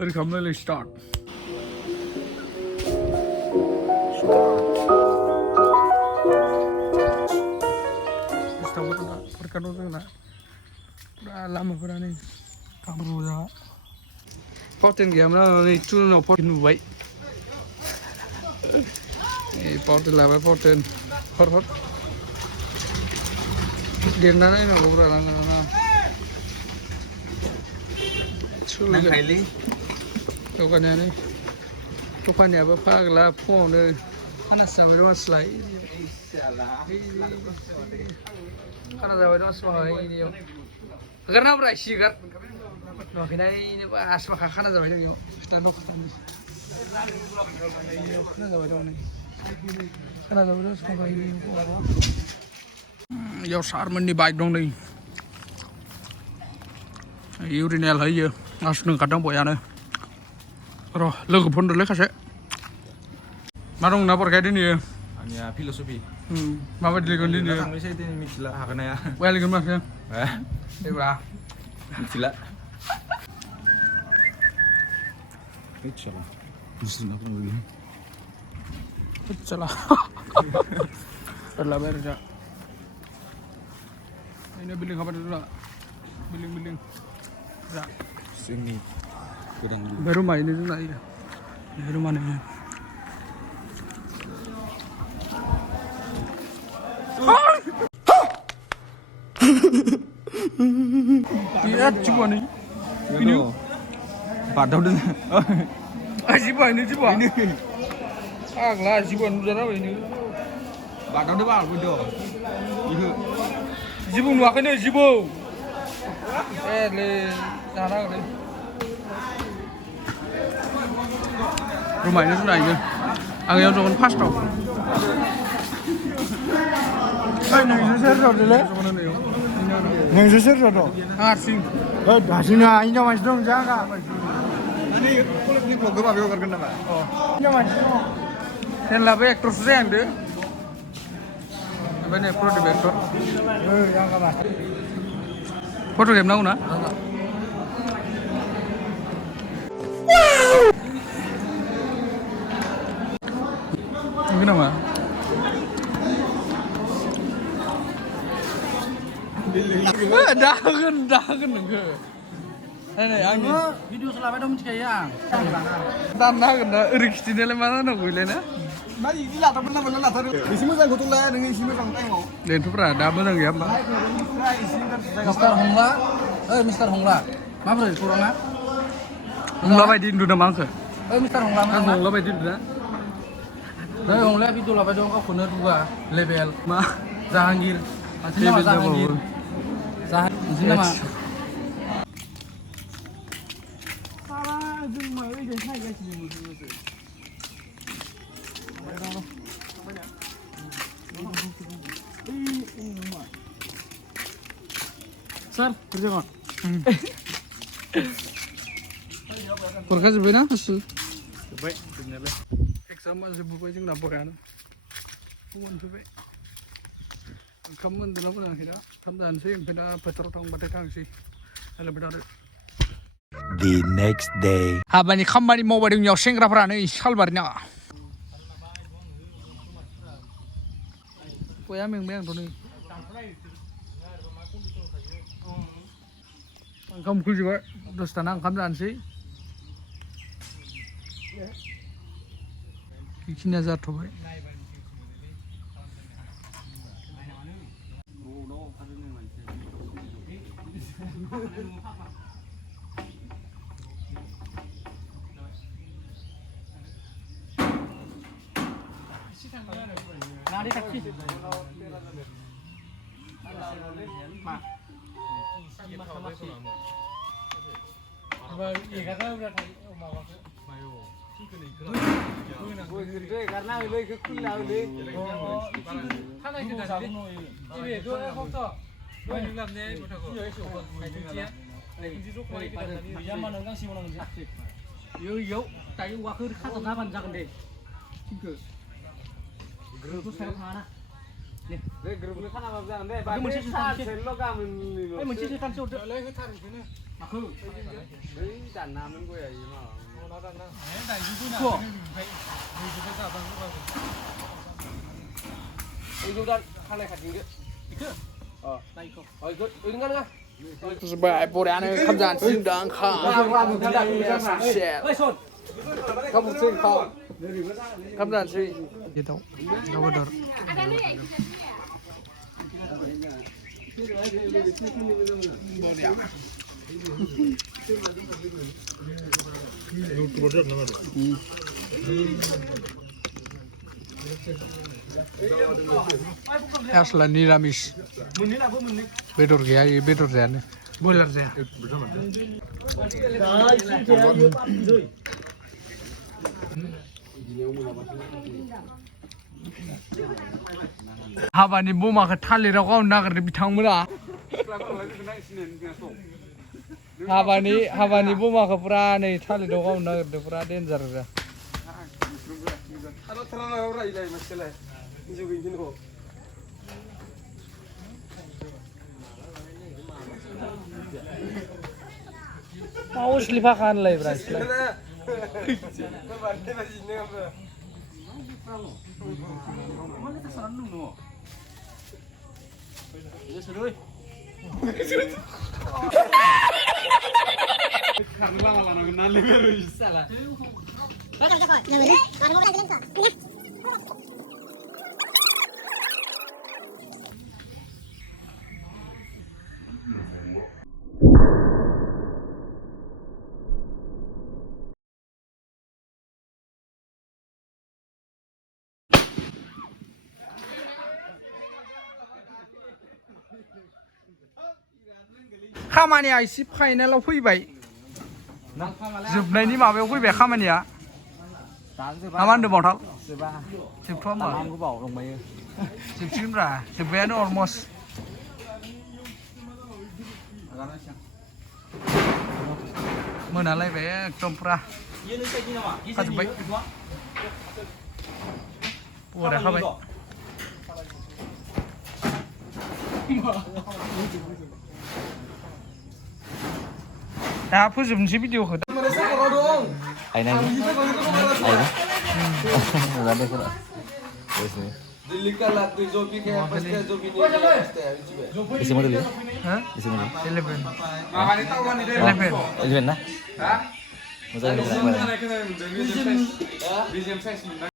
Really start. Perkara tu nak, dah lama pernah ni, kabur dah. Poten game lah, ni tu nak poten buat. Poten lah, poten, hot. Game na ni nak kabur lah, na. Nang Kylie, tukan ni, tukan ni apa pagla phone ni, anak sama orang slide. Karena dah ada asma ini, karena apa sih kan? Nah, ini asma karena dah ada ni, kita nak kata ni. Karena dah ada ni, karena dah ada asma ini. Jauh sarman ni baik dong ni. Urinal hai je, asnung kadang boleh ane. Roh, lagu pun dah lekas eh. Marung nak pergi ni. hanya filosofi. Mama dilihat ni. Kang saya itu micila hakana ya. Well, lihat mas ya. Ibrah. Micila. Micila. Micila apa lagi? Salah. Terlalu berja. Ini bilik apa tu lah? Bilik. Dah. Sini. Gedang dulu. Baru main itu lah ya. Baru mana ni? Iya cuba ni. Ini. Padahal tu. Cuba ini cuba. Aglah cuba nujar apa ini? Padahal tu apa tu? Ibu. Cuba nuak ni cuba. Le, sana le. Rumah ini sudah ini. Ang yang jangan pas tau. Nang susah dulu. Nang susah dulu. Asing. Dasarnya ini macam dong jaga. Ini kulit ni program apa yang kerana apa? Ini macam. Yang lebih aktor sedang tu. Apa ni pro director? Jaga mas. Foto game nak na? Kenapa? Dahan ke? Ini angin. Video selama itu mencari yang. Tanah kena eriksti ni lemah mana gue lena? Mari ini lah, tapi nama lah taruh. Di sini saya kutu lah, dengan sini orang tengok. Dan tu pernah dah mana ya? Mister Hongla. Apa bro, kurang ah? Hongla bayi di Indonesia mangsa. Mister Hongla Kan mana? Hongla bayi di Indonesia. Dari Hongla itu lah, pada orang kena dua level. Mah. Jahangir. Masih nama Jahangir. Masih nama. Sir, kerja kau. Perkas bina hasil. Baik, sebenarnya. Exam masih buka je nak bukan. Bukan sampai. Kamu tu nak bukan kira. Kamu dah sih, bina petrol tang baterai tang sih. Kalau bina. The next day. Habani khamani mau beri nyau sengra perana ini salbarnya. Kau yang tu ni. Kamu kuji juga, terus tanang kamu dan sih. Kini azar tu baik. Nadi taksi. Mak. Karena oleh kekulah oleh. Karena kita tadi, ini dua faktor. Dua jumlah ni, Yo, tapi waktu kita tak dapat jangan deh. Grup tu saya mana? Deh, grup ni kan apa jangan deh. Bagi mesti susah Selo kamu ni. Mesti susah sudah. lagi tarik ni. Aku. Ini tanam gue ya ini mah. สบายโบราณคำจานซึ่งดังข้าแซ่บคำซึ่งข้าคำจานซึ่งยี่ต้องเราไปดู Asla niramis. Bedor gaya, ये bedor जाने. Boiler जाने. Habani boma ke thali rakau nagar di bitang mula. Habani boma ke pura nih thali rakau nagar di pura danger dah. Kalau terang orang ini masalah. Juga ini kok. Mau selipah kan lah beras. Kamania isi pakai lo fui bay. Zubnaini mabe fui bay kamania. Aman deh botol. Sibtom mah. Sibcim lah. Sibben almost. Mana lagi bay kompra. Satu bay. Pura kamai. Apa sih video kita? Aina ini. Aina. Ada kena. Terus ni. Delhi का लात में जो भी है बस के जो भी नहीं है Isi mana dulu? Hah? Isi mana? 11. 11 nah? Hah? Masa ini berapa? BGM size ni nak